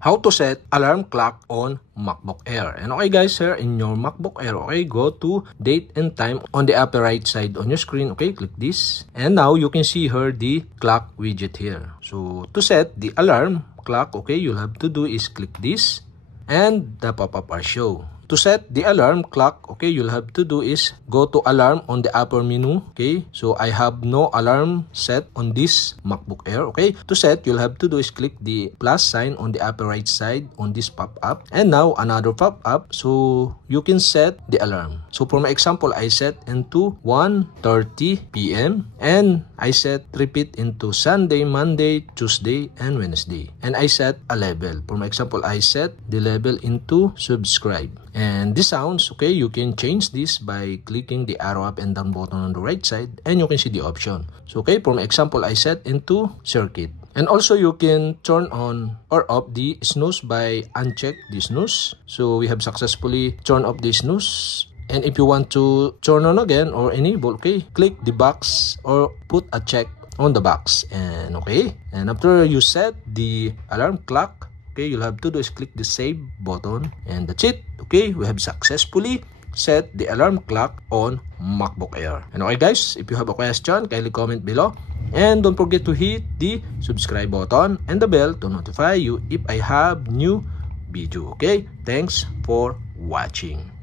how to set alarm clock on MacBook Air. And okay guys, here in your MacBook Air, okay, go to date and time on the upper right side on your screen. Okay, click this. And now you can see here the clock widget here. So to set the alarm clock, okay, you'll have to do is click this and the pop-up are show. To set the alarm clock, okay, you'll have to do is go to alarm on the upper menu. Okay, so I have no alarm set on this MacBook Air. Okay, to set, you'll have to do is click the plus sign on the upper right side on this pop-up, and now another pop-up, so you can set the alarm. So for my example, I set into 1:30 p.m. and I set repeat into Sunday, Monday, Tuesday, and Wednesday. And I set a level. For my example, I set the level into subscribe. And this sounds, okay, you can change this by clicking the arrow up and down button on the right side, and you can see the option. So okay, for my example, I set into circuit. And also you can turn on or off the snooze by uncheck the snooze. So we have successfully turned off the snooze. And if you want to turn on again or enable, okay, click the box or put a check on the box. And okay, and after you set the alarm clock, okay, you'll have to do is click the save button, and that's it. Okay, we have successfully set the alarm clock on MacBook Air. And okay guys, if you have a question, kindly comment below. And don't forget to hit the subscribe button and the bell to notify you if I have new video. Okay, thanks for watching.